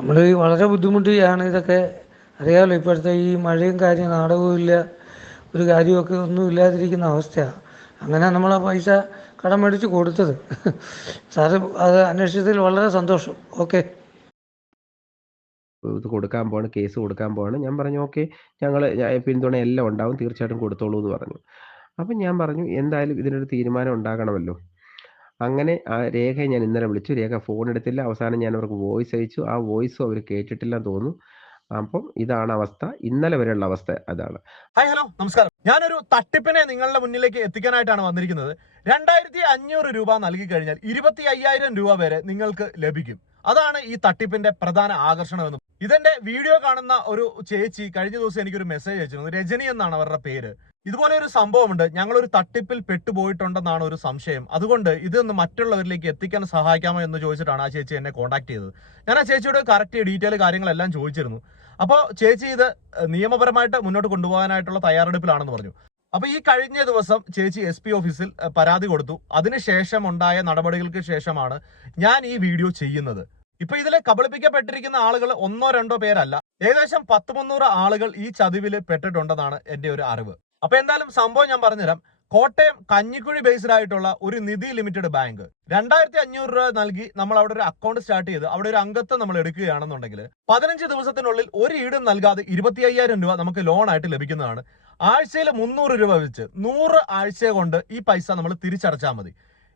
നമ്മൾ വളരെ ബുദ്ധിമുട്ടിയാണ് ഇതൊക്കെ. അറിയാമല്ലോ ഇപ്പോഴത്തെ ഈ മഴയും കാര്യം നാടകവും ഇല്ല. ഒരു കാര്യമൊക്കെ ഒന്നും ഇല്ലാതിരിക്കുന്ന അവസ്ഥയാണ് അങ്ങനെ നമ്മൾ ആ പൈസ കടം മേടിച്ച് കൊടുത്തത്. സാറ് അത് അന്വേഷിച്ചതിൽ വളരെ സന്തോഷം. ഓക്കെ. ഇത് കൊടുക്കാൻ പോവാണ് കേസ് കൊടുക്കാൻ പോവാണ്. ഞാൻ പറഞ്ഞു ഓക്കെ ഞങ്ങൾ പിന്തുണ എല്ലാം ഉണ്ടാവും തീർച്ചയായിട്ടും കൊടുത്തോളൂ എന്ന് പറഞ്ഞു. അപ്പം ഞാൻ പറഞ്ഞു എന്തായാലും ഇതിനൊരു തീരുമാനം ഉണ്ടാകണമല്ലോ. അങ്ങനെ ആ രേഖയെ ഞാൻ ഇന്നലെ വിളിച്ചു. രേഖ ഫോൺ എടുത്തില്ല. അവസാനം ഞാൻ അവർക്ക് വോയിസ് അയച്ചു. ആ വോയിസും അവർ കേട്ടിട്ടില്ല എന്ന് തോന്നുന്നു. അപ്പം ഇതാണ് അവസ്ഥ. ഇന്നലെ വരെയുള്ള അവസ്ഥ അതാണ്. ഹായ് ഹലോ നമസ്കാരം. ഞാനൊരു തട്ടിപ്പിനെ നിങ്ങളുടെ മുന്നിലേക്ക് എത്തിക്കാനായിട്ടാണ് വന്നിരിക്കുന്നത്. രണ്ടായിരത്തി അഞ്ഞൂറ് രൂപ നൽകി കഴിഞ്ഞാൽ ഇരുപത്തി അയ്യായിരം രൂപ വരെ നിങ്ങൾക്ക് ലഭിക്കും. അതാണ് ഈ തട്ടിപ്പിന്റെ പ്രധാന ആകർഷണം എന്ന്. ഇതെന്റെ വീഡിയോ കാണുന്ന ഒരു ചേച്ചി കഴിഞ്ഞ ദിവസം എനിക്കൊരു മെസ്സേജ് അയച്ചിരുന്നു. രജനി എന്നാണ് അവരുടെ പേര്. ഇതുപോലെ ഒരു സംഭവമുണ്ട്. ഞങ്ങൾ ഒരു തട്ടിപ്പിൽ പെട്ടുപോയിട്ടുണ്ടെന്നാണ് ഒരു സംശയം. അതുകൊണ്ട് ഇതൊന്ന് മറ്റുള്ളവരിലേക്ക് എത്തിക്കാൻ സഹായിക്കാമോ എന്ന് ചോദിച്ചിട്ടാണ് ആ ചേച്ചി എന്നെ കോൺടാക്ട് ചെയ്തത്. ഞാൻ ആ ചേച്ചിയോട് കറക്റ്റ് ഡീറ്റെയിൽ കാര്യങ്ങളെല്ലാം ചോദിച്ചിരുന്നു. അപ്പോൾ ചേച്ചി ഇത് നിയമപരമായിട്ട് മുന്നോട്ട് കൊണ്ടുപോകാനായിട്ടുള്ള തയ്യാറെടുപ്പിലാണെന്ന് പറഞ്ഞു. അപ്പൊ ഈ കഴിഞ്ഞ ദിവസം ചേച്ചി എസ് പി ഓഫീസിൽ പരാതി കൊടുത്തു. അതിനുശേഷം ഉണ്ടായ നടപടികൾക്ക് ശേഷമാണ് ഞാൻ ഈ വീഡിയോ ചെയ്യുന്നത്. ഇപ്പൊ ഇതിൽ കബളിപ്പിക്കപ്പെട്ടിരിക്കുന്ന ആളുകൾ ഒന്നോ രണ്ടോ പേരല്ല. ഏകദേശം പത്ത് മുന്നൂറ് ആളുകൾ ഈ ചതിവിൽ പെട്ടിട്ടുണ്ടെന്നാണ് എന്റെ ഒരു അറിവ്. അപ്പൊ എന്തായാലും സംഭവം ഞാൻ പറഞ്ഞുതരാം. കോട്ടയം കഞ്ഞിക്കുഴി ബേസ്ഡ് ആയിട്ടുള്ള ഒരു നിധി ലിമിറ്റഡ് ബാങ്ക്. രണ്ടായിരത്തി അഞ്ഞൂറ് രൂപ നൽകി നമ്മൾ അവിടെ ഒരു അക്കൗണ്ട് സ്റ്റാർട്ട് ചെയ്ത് അവിടെ ഒരു അംഗത്വം നമ്മൾ എടുക്കുകയാണെന്നുണ്ടെങ്കിൽ പതിനഞ്ച് ദിവസത്തിനുള്ളിൽ ഒരു ഈടും നൽകാതെ ഇരുപത്തി അയ്യായിരം രൂപ നമുക്ക് ലോൺ ആയിട്ട് ലഭിക്കുന്നതാണ്. ആഴ്ചയിൽ മുന്നൂറ് രൂപ വെച്ച് നൂറ് ആഴ്ച കൊണ്ട് ഈ പൈസ നമ്മൾ തിരിച്ചടച്ചാൽ മതി.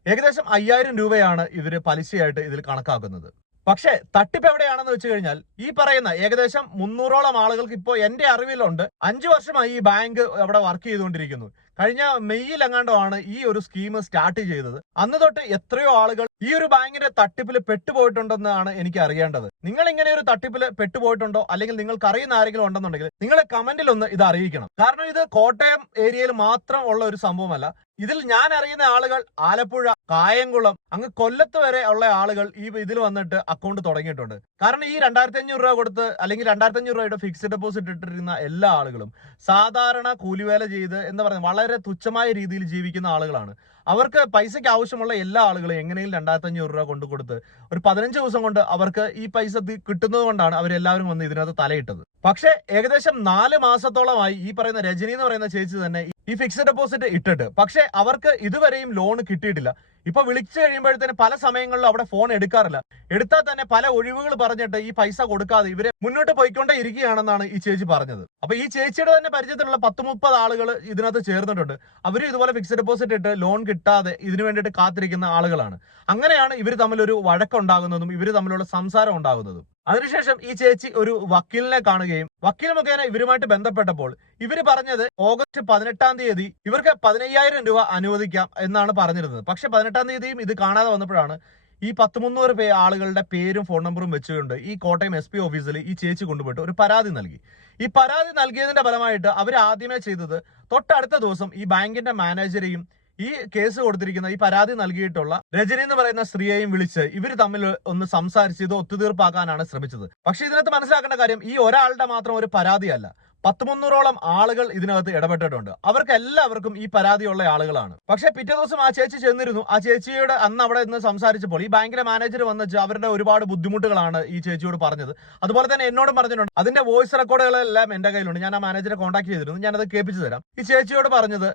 ഏകദേശം അയ്യായിരം രൂപയാണ് ഇവർ പലിശയായിട്ട് ഇതിൽ കണക്കാക്കുന്നത്. പക്ഷേ തട്ടിപ്പ് എവിടെയാണെന്ന് വെച്ച് കഴിഞ്ഞാൽ ഈ പറയുന്ന ഏകദേശം മുന്നൂറോളം ആളുകൾക്ക് ഇപ്പോൾ എന്റെ അറിവിലുണ്ട്. അഞ്ചു വർഷമായി ഈ ബാങ്ക് അവിടെ വർക്ക് ചെയ്തുകൊണ്ടിരിക്കുന്നു. കഴിഞ്ഞ മെയ്യിൽ എങ്ങാണ്ടോ ആണ് ഈ ഒരു സ്കീം സ്റ്റാർട്ട് ചെയ്തത്. അന്ന് തൊട്ട് എത്രയോ ആളുകൾ ഈ ഒരു ബാങ്കിന്റെ തട്ടിപ്പിൽ പെട്ടുപോയിട്ടുണ്ടെന്നാണ് എനിക്ക് അറിയേണ്ടത്. നിങ്ങൾ ഇങ്ങനെ ഒരു തട്ടിപ്പിൽ പെട്ടുപോയിട്ടുണ്ടോ? അല്ലെങ്കിൽ നിങ്ങൾക്ക് അറിയുന്ന ആരെങ്കിലും ഉണ്ടെന്നുണ്ടെങ്കിൽ നിങ്ങൾ കമന്റിൽ ഒന്ന് ഇത് അറിയിക്കണം. കാരണം ഇത് കോട്ടയം ഏരിയയിൽ മാത്രം ഉള്ള ഒരു സംഭവമല്ല. ഇതിൽ ഞാൻ അറിയുന്ന ആളുകൾ ആലപ്പുഴ കായംകുളം അങ്ങ് കൊല്ലത്ത് വരെ ഉള്ള ആളുകൾ ഈ ഇതിൽ വന്നിട്ട് അക്കൗണ്ട് തുടങ്ങിയിട്ടുണ്ട്. കാരണം ഈ രണ്ടായിരത്തി അഞ്ഞൂറ് രൂപ കൊടുത്ത് അല്ലെങ്കിൽ രണ്ടായിരത്തി അഞ്ഞൂറ് രൂപയുടെ ഫിക്സ്ഡ് ഡെപ്പോസിറ്റ് ഇട്ടിരുന്ന എല്ലാ ആളുകളും സാധാരണ കൂലിവേല ചെയ്ത് എന്ന് പറയുക വളരെ തുച്ഛമായ രീതിയിൽ ജീവിക്കുന്ന ആളുകളാണ്. അവർക്ക് പൈസയ്ക്ക് ആവശ്യമുള്ള എല്ലാ ആളുകളും എങ്ങനെയും രണ്ടായിരത്തി അഞ്ഞൂറ് രൂപ കൊണ്ട് കൊടുത്ത് ഒരു പതിനഞ്ച് ദിവസം കൊണ്ട് അവർക്ക് ഈ പൈസ കിട്ടുന്നത് കൊണ്ടാണ് അവരെല്ലാവരും വന്ന് ഇതിനകത്ത് തലയിട്ടത്. പക്ഷേ ഏകദേശം നാല് മാസത്തോളമായി ഈ പറയുന്ന രജനി എന്ന് പറയുന്ന ചേച്ചി തന്നെ ഈ ഫിക്സ്ഡ് ഡെപ്പോസിറ്റ് ഇട്ടിട്ട്. പക്ഷെ അവർക്ക് ഇതുവരെയും ലോൺ കിട്ടിയിട്ടില്ല. ഇപ്പൊ വിളിച്ചു കഴിയുമ്പോഴത്തേന് പല സമയങ്ങളിലും അവിടെ ഫോൺ എടുക്കാറില്ല. എടുത്താൽ തന്നെ പല ഒഴിവുകൾ പറഞ്ഞിട്ട് ഈ പൈസ കൊടുക്കാതെ ഇവരെ മുന്നോട്ട് പോയിക്കൊണ്ടേ ഇരിക്കുകയാണെന്നാണ് ഈ ചേച്ചി പറഞ്ഞത്. അപ്പൊ ഈ ചേച്ചിയുടെ തന്നെ പരിചയത്തിലുള്ള പത്ത് മുപ്പത് ആളുകൾ ഇതിനകത്ത് ചേർന്നിട്ടുണ്ട്. അവരും ഇതുപോലെ ഫിക്സ്ഡ് ഡെപ്പോസിറ്റ് ഇട്ട് ലോൺ കിട്ടാതെ ഇതിനു വേണ്ടിയിട്ട് കാത്തിരിക്കുന്ന ആളുകളാണ്. അങ്ങനെയാണ് ഇവർ തമ്മിൽ ഒരു വഴക്കുണ്ടാകുന്നതും ഇവർ തമ്മിലുള്ള സംസാരം ഉണ്ടാകുന്നതും. അതിനുശേഷം ഈ ചേച്ചി ഒരു വക്കീലിനെ കാണുകയും വക്കീൽ മുഖേന ഇവരുമായിട്ട് ബന്ധപ്പെട്ടപ്പോൾ ഇവർ പറഞ്ഞത് ഓഗസ്റ്റ് പതിനെട്ടാം തീയതി ഇവർക്ക് പതിനയ്യായിരം രൂപ അനുവദിക്കാം എന്നാണ് പറഞ്ഞിരുന്നത്. പക്ഷെ പതിനെട്ടാം തീയതിയും ഇത് കാണാതെ വന്നപ്പോഴാണ് ഈ പത്ത് മുന്നൂറ് പേ ആളുകളുടെ പേരും ഫോൺ നമ്പറും വെച്ചുകൊണ്ട് ഈ കോട്ടയം എസ് പി ഓഫീസിൽ ഈ ചേച്ചി കൊണ്ടുപോയിട്ട് ഒരു പരാതി നൽകി. ഈ പരാതി നൽകിയതിന്റെ ഫലമായിട്ട് അവർ ആദ്യമേ ചെയ്തത് തൊട്ടടുത്ത ദിവസം ഈ ബാങ്കിന്റെ മാനേജരെയും ഈ കേസ് കൊടുത്തിരിക്കുന്ന ഈ പരാതി നൽകിയിട്ടുള്ള രജനി എന്ന് പറയുന്ന സ്ത്രീയെയും വിളിച്ച് ഇവർ തമ്മിൽ ഒന്ന് സംസാരിച്ച് ഇത് ഒത്തുതീർപ്പാക്കാനാണ് ശ്രമിച്ചത്. പക്ഷെ ഇതിനകത്ത് മനസ്സിലാക്കേണ്ട കാര്യം ഈ ഒരാളുടെ മാത്രം ഒരു പരാതിയല്ല. പത്ത് മുന്നൂറോളം ആളുകൾ ഇതിനകത്ത് ഇടപെട്ടിട്ടുണ്ട്. അവർക്ക് എല്ലാവർക്കും ഈ പരാതിയുള്ള ആളുകളാണ്. പക്ഷെ പിറ്റേ ദിവസം ആ ചേച്ചി ചെന്നിരുന്നു. ആ ചേച്ചിയുടെ അന്ന് അവിടെ നിന്ന് സംസാരിച്ചപ്പോൾ ഈ ബാങ്കിലെ മാനേജർ വന്നിച്ച് അവരുടെ ഒരുപാട് ബുദ്ധിമുട്ടുകളാണ് ഈ ചേച്ചിയോട് പറഞ്ഞത്. അതുപോലെ തന്നെ എന്നോടും പറഞ്ഞിട്ടുണ്ട്. അതിന്റെ വോയിസ് റെക്കോർഡുകളെല്ലാം എന്റെ കയ്യിലുണ്ട്. ഞാൻ ആ മാനേജറെ കോൺടാക്ട് ചെയ്തിരുന്നു. ഞാനത് കേൾപ്പിച്ചു തരാം. ഈ ചേച്ചിയോട് പറഞ്ഞത്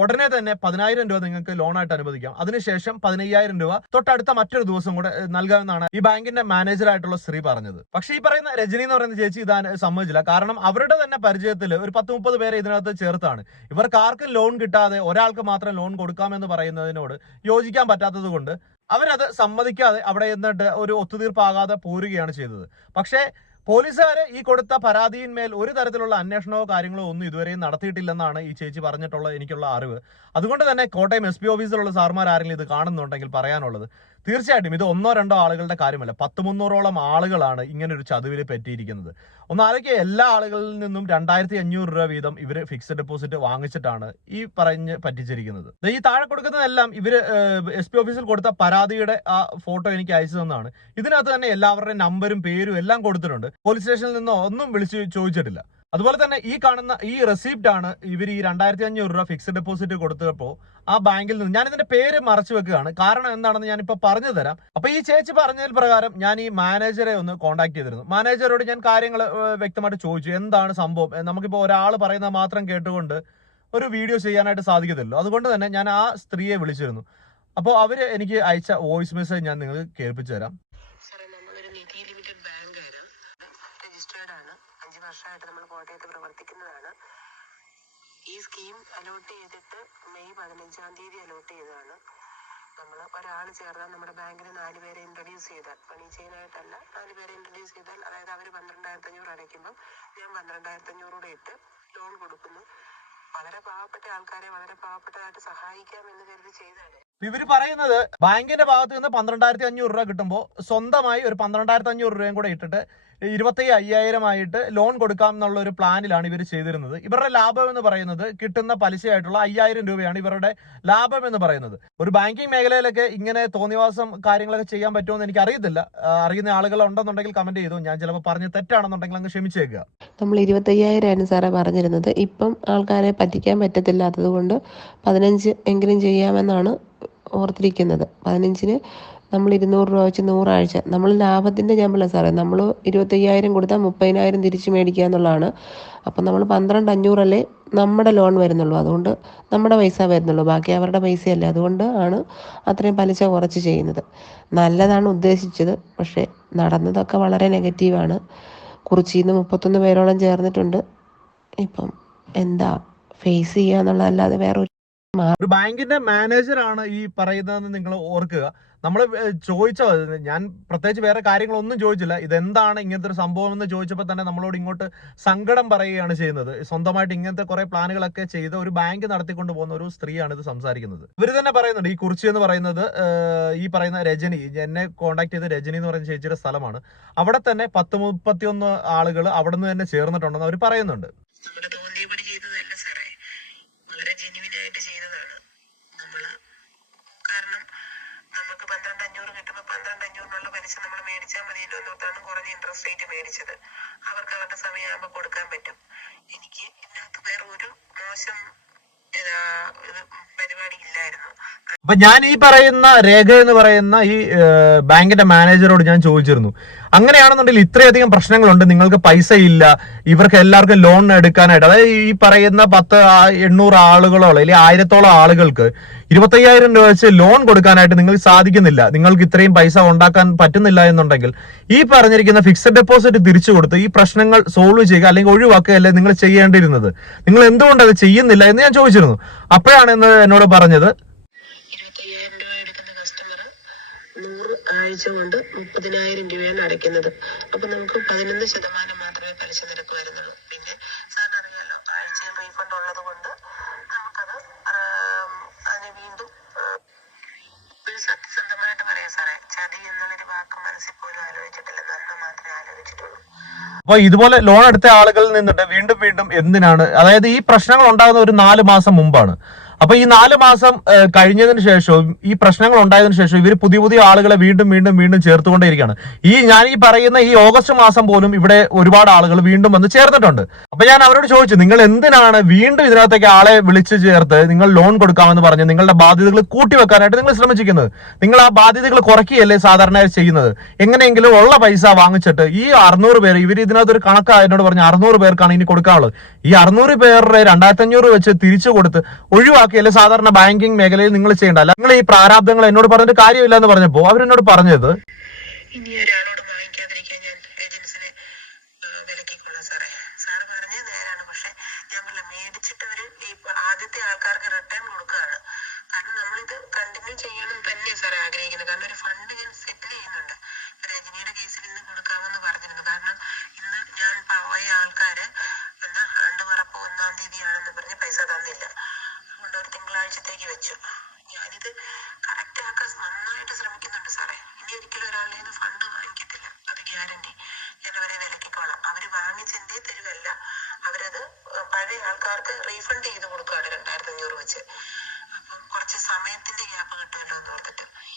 ഉടനെ തന്നെ പതിനായിരം രൂപ നിങ്ങൾക്ക് ലോണായിട്ട് അനുവദിക്കാം. അതിനുശേഷം പതിനയ്യായിരം രൂപ തൊട്ടടുത്ത മറ്റൊരു ദിവസം കൂടെ നൽകാമെന്നാണ് ഈ ബാങ്കിന്റെ മാനേജർ ആയിട്ടുള്ള സ്ത്രീ പറഞ്ഞത്. പക്ഷെ ഈ പറയുന്ന രജനി എന്ന് പറയുന്ന ചേച്ചി ഇതാ സമ്മതിച്ചില്ല. കാരണം അവരുടെ തന്നെ പരിചയത്തിൽ ഒരു പത്ത് മുപ്പത് പേരെ ഇതിനകത്ത് ചേർത്താണ്. ഇവർക്ക് ആർക്കും ലോൺ കിട്ടാതെ ഒരാൾക്ക് മാത്രം ലോൺ കൊടുക്കാമെന്ന് പറയുന്നതിനോട് യോജിക്കാൻ പറ്റാത്തത് കൊണ്ട് അവരത് സമ്മതിക്കാതെ അവിടെ എന്നിട്ട് ഒരു ഒത്തുതീർപ്പാകാതെ പോരുകയാണ് ചെയ്തത്. പക്ഷേ പോലീസുകാര് ഈ കൊടുത്ത പരാതിയിന്മേൽ ഒരു തരത്തിലുള്ള അന്വേഷണമോ കാര്യങ്ങളോ ഒന്നും ഇതുവരെയും നടത്തിയിട്ടില്ലെന്നാണ് ഈ ചേച്ചി പറഞ്ഞിട്ടുള്ള എനിക്കുള്ള അറിവ്. അതുകൊണ്ട് തന്നെ കോട്ടയം എസ് പി ഓഫീസിലുള്ള സാർമാർ ആരെങ്കിലും ഇത് കാണുന്നുണ്ടെങ്കിൽ പറയാനുള്ളത്. തീർച്ചയായിട്ടും ഇത് ഒന്നോ രണ്ടോ ആളുകളുടെ കാര്യമല്ല. പത്ത് മുന്നൂറോളം ആളുകളാണ് ഇങ്ങനെ ഒരു ചതുവിൽ പറ്റിയിരിക്കുന്നത്. ഒന്ന് ആലോചിക്കുക എല്ലാ ആളുകളിൽ നിന്നും രണ്ടായിരത്തി അഞ്ഞൂറ് രൂപ വീതം ഇവർ ഫിക്സഡ് ഡെപ്പോസിറ്റ് വാങ്ങിച്ചിട്ടാണ് ഈ പറഞ്ഞ് പറ്റിച്ചിരിക്കുന്നത്. ഈ താഴെ കൊടുക്കുന്നതെല്ലാം ഇവർ എസ് പി ഓഫീസിൽ കൊടുത്ത പരാതിയുടെ ആ ഫോട്ടോ എനിക്ക് അയച്ചു തന്നാണ് ഇതിനകത്ത് തന്നെ എല്ലാവരുടെയും നമ്പരും പേരും എല്ലാം കൊടുത്തിട്ടുണ്ട്. പോലീസ് സ്റ്റേഷനിൽ നിന്നോ ഒന്നും വിളിച്ച് ചോദിച്ചിട്ടില്ല. അതുപോലെ തന്നെ ഈ കാണുന്ന ഈ റെസിപ്റ്റ് ആണ് ഇവർ ഈ രണ്ടായിരത്തി അഞ്ഞൂറ് രൂപ ഫിക്സ്ഡ് ഡെപ്പോസിറ്റ് കൊടുത്തപ്പോൾ ആ ബാങ്കിൽ നിന്ന് ഞാൻ ഇതിന്റെ പേര് മറച്ചു വെക്കുകയാണ്. കാരണം എന്താണെന്ന് ഞാനിപ്പോൾ പറഞ്ഞു തരാം. അപ്പൊ ഈ ചേച്ചി പറഞ്ഞതിൽ പ്രകാരം ഞാൻ ഈ മാനേജറെ ഒന്ന് കോൺടാക്ട് ചെയ്തിരുന്നു. മാനേജറോട് ഞാൻ കാര്യങ്ങൾ വ്യക്തമായിട്ട് ചോദിച്ചു. എന്താണ് സംഭവം? നമുക്കിപ്പോൾ നമുക്കിപ്പോ ഒരാൾ പറയുന്നത് മാത്രം കേട്ടുകൊണ്ട് ഒരു വീഡിയോ ചെയ്യാനായിട്ട് സാധിക്കത്തില്ലല്ലോ. അതുകൊണ്ട് തന്നെ ഞാൻ ആ സ്ത്രീയെ വിളിച്ചിരുന്നു. അപ്പോൾ അവർ എനിക്ക് അയച്ച വോയിസ് മെസ്സേജ് ഞാൻ നിങ്ങൾക്ക് കേൾപ്പിച്ചു തരാം സാറേ നമ്മളൊരു നിധി ലിമിറ്റഡ് ബാങ്കാണ് രജിസ്റ്റേർഡ് ആണ് അഞ്ച് വർഷമായിട്ട് നമ്മൾ കോട്ടയത്ത് പ്രവർത്തിക്കുന്നതാണ് ഈ സ്കീം അലോട്ട് ചെയ്തിട്ട് മെയ് പതിനഞ്ചാം തീയതി അലോട്ട് ചെയ്തതാണ്. നമ്മൾ ഒരാൾ ചേർന്നാൽ നമ്മുടെ ബാങ്കിൽ നാല് പേരെ ഇൻട്രൊഡ്യൂസ് ചെയ്താൽ പണി ചെയ്യാനായിട്ടല്ല നാല് പേരെ ഇൻട്രൊഡ്യൂസ് ചെയ്താൽ അതായത് അവർ പന്ത്രണ്ടായിരത്തി അഞ്ഞൂറ് അടയ്ക്കുമ്പം ഞാൻ പന്ത്രണ്ടായിരത്തി അഞ്ഞൂറൂടെ ഇട്ട് ലോൺ കൊടുക്കുന്നു. വളരെ പാവപ്പെട്ട ആൾക്കാരെ വളരെ പാവപ്പെട്ടതായിട്ട് സഹായിക്കാം എന്ന് കരുതി ചെയ്തതാണ് ഇവർ പറയുന്നത് ബാങ്കിന്റെ ഭാഗത്ത് നിന്ന് പന്ത്രണ്ടായിരത്തി അഞ്ഞൂറ് രൂപ കിട്ടുമ്പോൾ സ്വന്തമായി ഒരു പന്ത്രണ്ടായിരത്തി അഞ്ഞൂറ് രൂപയും കൂടെ ഇട്ടിട്ട് ഇരുപത്തി അയ്യായിരം ആയിട്ട് ലോൺ കൊടുക്കാം എന്നുള്ള ഒരു പ്ലാനിലാണ് ഇവർ ചെയ്തിരുന്നത്. ഇവരുടെ ലാഭം എന്ന് പറയുന്നത് കിട്ടുന്ന പലിശയായിട്ടുള്ള അയ്യായിരം രൂപയാണ് ഇവരുടെ ലാഭം എന്ന് പറയുന്നത്. ഒരു ബാങ്കിങ് മേഖലയിലൊക്കെ ഇങ്ങനെ തോന്നിവാസം കാര്യങ്ങളൊക്കെ ചെയ്യാൻ പറ്റുമെന്ന് എനിക്ക് അറിയത്തില്ല. അറിയുന്ന ആളുകൾ ഉണ്ടെന്നുണ്ടെങ്കിൽ കമന്റ് ചെയ്തു. ഞാൻ ചിലപ്പോൾ പറഞ്ഞ് തെറ്റാണെന്നുണ്ടെങ്കിൽ അങ്ങ് ക്ഷമിച്ചേക്കുക. നമ്മൾ ഇരുപത്തി അയ്യായിരമാണ് സാറേ പറഞ്ഞിരുന്നത്. ഇപ്പം ആൾക്കാരെ പറ്റിക്കാൻ പറ്റത്തില്ലാത്തത് കൊണ്ട് പതിനഞ്ച് എങ്കിലും ചെയ്യാമെന്നാണ് ഓർത്തിരിക്കുന്നത്. പതിനഞ്ചിന് നമ്മൾ ഇരുന്നൂറ് രൂപ വെച്ച് നൂറാഴ്ച. നമ്മൾ ലാഭത്തിന്റെ ഞമ്മള സാറേ. നമ്മൾ ഇരുപത്തയ്യായിരം കൊടുത്താൽ മുപ്പതിനായിരം തിരിച്ച് മേടിക്കുക എന്നുള്ളതാണ്. അപ്പം നമ്മൾ പന്ത്രണ്ട് അഞ്ഞൂറല്ലേ നമ്മുടെ ലോൺ വരുന്നുള്ളൂ. അതുകൊണ്ട് നമ്മുടെ പൈസ വരുന്നുള്ളൂ. ബാക്കി അവരുടെ പൈസയല്ല. അതുകൊണ്ട് ആണ് അത്രയും പലിശ കുറച്ച് ചെയ്യുന്നത്. നല്ലതാണ് ഉദ്ദേശിച്ചത്. പക്ഷേ നടന്നതൊക്കെ വളരെ നെഗറ്റീവാണ് കുറിച്ചിൽ നിന്ന് മുപ്പത്തൊന്ന് പേരോളം ചേർന്നിട്ടുണ്ട്. ഇപ്പം എന്താ? ഫേസ് ചെയ്യുക എന്നുള്ളതല്ലാതെ വേറെ ഒരു ബാങ്കിന്റെ മാനേജർ ആണ് ഈ പറയുന്നതെന്ന് നിങ്ങൾ ഓർക്കുക. നമ്മൾ ചോദിച്ച ഞാൻ പ്രത്യേകിച്ച് വേറെ കാര്യങ്ങളൊന്നും ചോദിച്ചില്ല. ഇതെന്താണ് ഇങ്ങനത്തെ ഒരു സംഭവം എന്ന് ചോദിച്ചപ്പോൾ തന്നെ നമ്മളോട് ഇങ്ങോട്ട് സങ്കടം പറയുകയാണ് ചെയ്യുന്നത്. സ്വന്തമായിട്ട് ഇങ്ങനത്തെ കുറെ പ്ലാനുകളൊക്കെ ചെയ്ത് ഒരു ബാങ്ക് നടത്തിക്കൊണ്ട് പോകുന്ന ഒരു സ്ത്രീയാണ് ഇത് സംസാരിക്കുന്നത്. ഇവർ തന്നെ പറയുന്നുണ്ട് ഈ കുറിച്ചി എന്ന് പറയുന്നത് ഈ പറയുന്ന രജനി എന്നെ കോണ്ടാക്ട് ചെയ്ത രജനി എന്ന് പറയുന്ന ചേച്ചിയുടെ സ്ഥലമാണ്. അവിടെ തന്നെ പത്ത് മുപ്പത്തിയൊന്ന് ആളുകൾ അവിടെ നിന്ന് തന്നെ ചേർന്നിട്ടുണ്ടെന്ന് അവർ പറയുന്നുണ്ട് നമ്മുടെ തോന്നിയപടി ചെയ്തതല്ല സാറേ വളരെ ജെന്യുവിൻ ആയിട്ട് ചെയ്തതാണ് നമ്മൾ കാരണം നമുക്ക് പന്ത്രണ്ട് അഞ്ഞൂറ് കിട്ടുമ്പോൾ പന്ത്രണ്ട് അഞ്ഞൂറിനുള്ള പലിശ നമ്മൾ മേടിച്ചാൽ മതിയല്ലോ. എന്നോർത്താണ് കുറഞ്ഞ ഇൻട്രസ്റ്റ് റേറ്റ് മേടിച്ചത്. അവർക്ക് അവരുടെ സമയമാകുമ്പോൾ കൊടുക്കാൻ പറ്റും. എനിക്ക് ഇതിനകത്ത് വേറെ ഒരു മോശം ഇത് പരിപാടി ഇല്ലായിരുന്നു. അപ്പൊ ഞാൻ ഈ പറയുന്ന രേഖ എന്ന് പറയുന്ന ഈ ബാങ്കിന്റെ മാനേജറോട് ഞാൻ ചോദിച്ചിരുന്നു. അങ്ങനെയാണെന്നുണ്ടെങ്കിൽ ഇത്രയധികം പ്രശ്നങ്ങളുണ്ട് നിങ്ങൾക്ക് പൈസ ഇല്ല ഇവർക്ക് എല്ലാവർക്കും ലോൺ എടുക്കാനായിട്ട്. അതായത് ഈ പറയുന്ന പത്ത് എണ്ണൂറ് ആളുകളോ അല്ലെങ്കിൽ ആയിരത്തോളം ആളുകൾക്ക് ഇരുപത്തയ്യായിരം രൂപ വെച്ച് ലോൺ കൊടുക്കാനായിട്ട് നിങ്ങൾക്ക് സാധിക്കുന്നില്ല. നിങ്ങൾക്ക് ഇത്രയും പൈസ ഉണ്ടാക്കാൻ പറ്റുന്നില്ല എന്നുണ്ടെങ്കിൽ ഈ പറഞ്ഞിരിക്കുന്ന ഫിക്സഡ് ഡെപ്പോസിറ്റ് തിരിച്ചു കൊടുത്ത് ഈ പ്രശ്നങ്ങൾ സോൾവ് ചെയ്യുക അല്ലെങ്കിൽ ഒഴിവാക്കുകയല്ലേ നിങ്ങൾ ചെയ്യേണ്ടിയിരുന്നത്. നിങ്ങൾ എന്തുകൊണ്ട് അത് ചെയ്യുന്നില്ല എന്ന് ഞാൻ ചോദിച്ചിരുന്നു. അപ്പോഴാണ് എന്ന് എന്നോട് പറഞ്ഞത് ഇരുപത്തയ്യായിരം രൂപ എടുക്കുന്ന കസ്റ്റമർ നൂറ് ആഴ്ച കൊണ്ട് മുപ്പതിനായിരം രൂപയാണ് അടയ്ക്കുന്നത്. അപ്പൊ നമുക്ക് പതിനൊന്ന് ശതമാനം മാത്രമേ പലിശ നിരക്ക് വരുന്നുള്ളൂ. പിന്നെ സാറിന് അറിയാലോ ആഴ്ചയിൽ റീഫണ്ട് ഉള്ളത് കൊണ്ട് നമുക്കത് അതിനെ വീണ്ടും സത്യസന്ധമായിട്ട് പറയാം സാറേ. ചതി എന്നുള്ളൊരു വാക്ക് മനസ്സിൽ പോലും ആലോചിച്ചിട്ടില്ല. നന്മ മാത്രമേ ആലോചിച്ചിട്ടുള്ളൂ. അപ്പൊ ഇതുപോലെ ലോൺ എടുത്ത ആളുകളിൽ നിന്നിട്ട് വീണ്ടും വീണ്ടും എന്തിനാണ്? അതായത് ഈ പ്രശ്നങ്ങൾ ഉണ്ടാകുന്ന ഒരു നാല് മാസം മുമ്പാണ്. അപ്പൊ ഈ നാല് മാസം കഴിഞ്ഞതിന് ശേഷവും ഈ പ്രശ്നങ്ങൾ ഉണ്ടായതിനു ശേഷവും ഇവർ പുതിയ പുതിയ ആളുകളെ വീണ്ടും വീണ്ടും വീണ്ടും ചേർത്തുകൊണ്ടേയിരിക്കുകയാണ് ഈ ഞാൻ ഈ പറയുന്ന ഈ ഓഗസ്റ്റ് മാസം പോലും ഇവിടെ ഒരുപാട് ആളുകൾ വീണ്ടും വന്ന് ചേർന്നിട്ടുണ്ട്. അപ്പൊ ഞാൻ അവരോട് ചോദിച്ചു നിങ്ങൾ എന്തിനാണ് വീണ്ടും ഇതിനകത്തേക്ക് ആളെ വിളിച്ചു ചേർത്ത് നിങ്ങൾ ലോൺ കൊടുക്കാമെന്ന് പറഞ്ഞ് നിങ്ങളുടെ ബാധ്യതകൾ കൂട്ടിവെക്കാനായിട്ട് നിങ്ങൾ ശ്രമിച്ചിരിക്കുന്നത്? നിങ്ങൾ ആ ബാധ്യതകൾ കുറയ്ക്കുകയല്ലേ സാധാരണയായി ചെയ്യുന്നത്? എങ്ങനെയെങ്കിലും ഉള്ള പൈസ വാങ്ങിച്ചിട്ട് ഈ അറുന്നൂറ് പേര് ഇവർ ഇതിനകത്ത് ഒരു കണക്കായതിനോട് പറഞ്ഞ അറുന്നൂറ് പേർക്കാണ് ഇനി കൊടുക്കാനുള്ളത്. ഈ അറുന്നൂറ് പേരുടെ രണ്ടായിരത്തി അഞ്ഞൂറ് വെച്ച് തിരിച്ചു കൊടുത്ത് ഒഴിവാക്കിയല്ലേ സാധാരണ ബാങ്കിങ് മേഖലയിൽ നിങ്ങൾ ചെയ്യേണ്ട? നിങ്ങൾ ഈ പ്രാരാബ്ദങ്ങൾ എന്നോട് പറഞ്ഞിട്ട് കാര്യമില്ല എന്ന് പറഞ്ഞപ്പോ അവരെന്നോട് പറഞ്ഞത്? ഞാൻ ഏജൻസിനെ സാറേ. ആൾക്കാർക്ക് റിട്ടേൺ നമ്മളിത് കണ്ടിന്യൂ ചെയ്യണം തന്നെ കാരണം ഒരു ഫണ്ട് ഞാൻ സെറ്റിൽ ചെയ്യുന്നുണ്ട്. കേസിൽ കാരണം ഇന്ന് ഞാൻ ആൾക്കാര് എന്താ ഫണ്ട് ഒന്നാം തീയതിയാണെന്ന് പറഞ്ഞ് പൈസ തന്നില്ല. ഒരു തിങ്കളാഴ്ചത്തേക്ക് വെച്ചു. ഞാനിത് കറക്റ്റ് ആക്കാൻ നന്നായിട്ട് ശ്രമിക്കുന്നുണ്ട് സാറേ. ഇനി ഒരിക്കലും ഒരാളുടെ നിന്ന് ഫണ്ട് വാങ്ങിക്കത്തില്ല. അത് ഗ്യാരണ്ടി. ഞാൻ അവരെ വിലക്കിക്കോളാം. അവർ വാങ്ങിച്ചെന്തേ തരുവല്ല. അവരത് പഴയ ആൾക്കാർക്ക് റീഫണ്ട് ചെയ്ത് കൊടുക്കുകയാണ് രണ്ടായിരത്തി അഞ്ഞൂറ് വെച്ച്.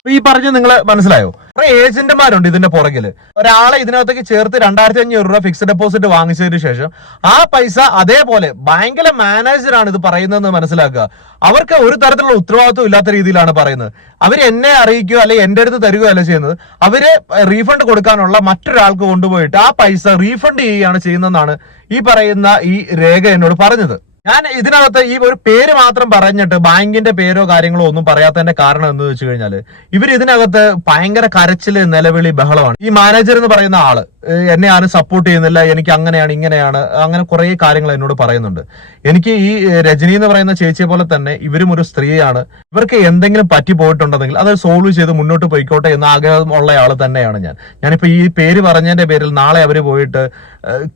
ഈ പറഞ്ഞ് നിങ്ങൾ മനസ്സിലായോ? കുറെ ഏജന്റുമാരുണ്ട് ഇതിന്റെ പുറകിൽ. ഒരാളെ ഇതിനകത്തേക്ക് ചേർത്ത് രണ്ടായിരത്തി അഞ്ഞൂറ് രൂപ ഫിക്സ്ഡ് ഡെപ്പോസിറ്റ് വാങ്ങിച്ചതിന് ശേഷം ആ പൈസ അതേപോലെ ഭയങ്കര മാനേജറാണ് ഇത് പറയുന്നതെന്ന് മനസ്സിലാക്കുക. അവർക്ക് ഒരു തരത്തിലുള്ള ഉത്തരവാദിത്വം ഇല്ലാത്ത രീതിയിലാണ് പറയുന്നത്. അവർ എന്നെ അറിയിക്കുക അല്ലെങ്കിൽ എന്റെ അടുത്ത് തരികയോ അല്ല ചെയ്യുന്നത്. അവർ റീഫണ്ട് കൊടുക്കാനുള്ള മറ്റൊരാൾക്ക് കൊണ്ടുപോയിട്ട് ആ പൈസ റീഫണ്ട് ചെയ്യുകയാണ് ചെയ്യുന്നതെന്നാണ് ഈ പറയുന്ന ഈ രേഖ എന്നോട് പറഞ്ഞത്. ഞാൻ ഇതിനകത്ത് ഈ ഒരു പേര് മാത്രം പറഞ്ഞിട്ട് ബാങ്കിന്റെ പേരോ കാര്യങ്ങളോ ഒന്നും പറയാത്തതിന്റെ കാരണം എന്ന് വെച്ച് കഴിഞ്ഞാൽ ഇവർ ഇതിനകത്ത് ഭയങ്കര കരച്ചിൽ നിലവിളി ബഹളമാണ്. ഈ മാനേജർ എന്ന് പറയുന്ന ആൾ എന്നെ ആരും സപ്പോർട്ട് ചെയ്യുന്നില്ല എനിക്ക് അങ്ങനെയാണ് ഇങ്ങനെയാണ് അങ്ങനെ കുറെ കാര്യങ്ങൾ എന്നോട് പറയുന്നുണ്ട്. എനിക്ക് ഈ രജനി എന്ന് പറയുന്ന ചേച്ചിയെ പോലെ തന്നെ ഇവരും ഒരു സ്ത്രീയാണ്. ഇവർക്ക് എന്തെങ്കിലും പറ്റി പോയിട്ടുണ്ടെങ്കിൽ അത് സോൾവ് ചെയ്ത് മുന്നോട്ട് പോയിക്കോട്ടെ എന്ന ആഗ്രഹമുള്ള ആൾ തന്നെയാണ് ഞാൻ. ഞാനിപ്പോ ഈ പേര് പറഞ്ഞതിന്റെ പേരിൽ നാളെ അവർ പോയിട്ട്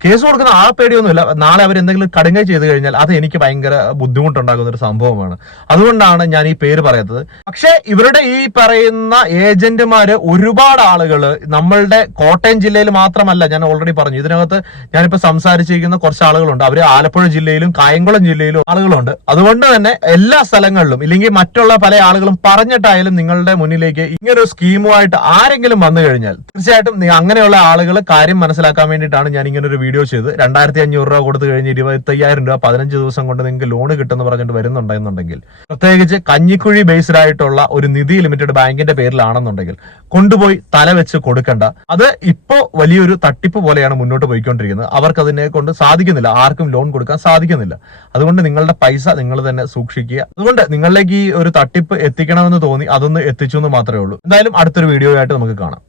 കേസ് കൊടുക്കുന്ന ആ പേടിയൊന്നുമില്ല. നാളെ അവർ എന്തെങ്കിലും കടുങ്ങ ചെയ്ത് കഴിഞ്ഞാൽ അത് എനിക്ക് ഭയങ്കര ബുദ്ധിമുട്ടുണ്ടാകുന്ന ഒരു സംഭവമാണ്. അതുകൊണ്ടാണ് ഞാൻ ഈ പേര് പറയുന്നത്. പക്ഷേ ഇവരുടെ ഈ പറയുന്ന ഏജന്റുമാര് ഒരുപാട് ആളുകൾ നമ്മളുടെ കോട്ടയം ജില്ലയിൽ മാത്രമല്ല ഞാൻ ഓൾറെഡി പറഞ്ഞു. ഇതിനകത്ത് ഞാനിപ്പോ സംസാരിച്ചിരിക്കുന്ന കുറച്ച് ആളുകളുണ്ട്. അവർ ആലപ്പുഴ ജില്ലയിലും കായംകുളം ജില്ലയിലും ആളുകളുണ്ട്. അതുകൊണ്ട് തന്നെ എല്ലാ സ്ഥലങ്ങളിലും ഇല്ലെങ്കിൽ മറ്റുള്ള പല ആളുകളും പറഞ്ഞിട്ടായാലും നിങ്ങളുടെ മുന്നിലേക്ക് ഇങ്ങനെ ഒരു സ്കീമുമായിട്ട് ആരെങ്കിലും വന്നു കഴിഞ്ഞാൽ തീർച്ചയായിട്ടും അങ്ങനെയുള്ള ആളുകൾ കാര്യം മനസ്സിലാക്കാൻ വേണ്ടിയിട്ടാണ് ഞാൻ ഇങ്ങനെ ഒരു വീഡിയോ ചെയ്ത് രണ്ടായിരത്തി അഞ്ഞൂറ് രൂപ കൊടുത്തു കഴിഞ്ഞ് ഇരുപത്തയ്യായിരം രൂപ പതിനഞ്ച് ദിവസം കൊണ്ട് നിങ്ങൾക്ക് ലോൺ കിട്ടുമെന്ന് പറഞ്ഞിട്ട് വരുന്നുണ്ടെന്നുണ്ടെങ്കിൽ പ്രത്യേകിച്ച് കഞ്ഞിക്കുഴി ബേസ്ഡ് ആയിട്ടുള്ള ഒരു നിധി ലിമിറ്റഡ് ബാങ്കിന്റെ പേരിലാണെന്നുണ്ടെങ്കിൽ കൊണ്ടുപോയി തല വെച്ച് കൊടുക്കണ്ട. അത് ഇപ്പോ വലിയൊരു തട്ടിപ്പ് പോലെയാണ് മുന്നോട്ട് പോയിക്കൊണ്ടിരിക്കുന്നത്. അവർക്ക് അതിനെ കൊണ്ട് സാധിക്കുന്നില്ല. ആർക്കും ലോൺ കൊടുക്കാൻ സാധിക്കുന്നില്ല. അതുകൊണ്ട് നിങ്ങളുടെ പൈസ നിങ്ങൾ തന്നെ സൂക്ഷിക്കുക. അതുകൊണ്ട് നിങ്ങളിലേക്ക് ഈ ഒരു തട്ടിപ്പ് എത്തിക്കണമെന്ന് തോന്നി അതൊന്ന് എത്തിച്ചു എന്ന് മാത്രമേ ഉള്ളൂ. എന്തായാലും അടുത്തൊരു വീഡിയോ ആയിട്ട് നമുക്ക് കാണാം.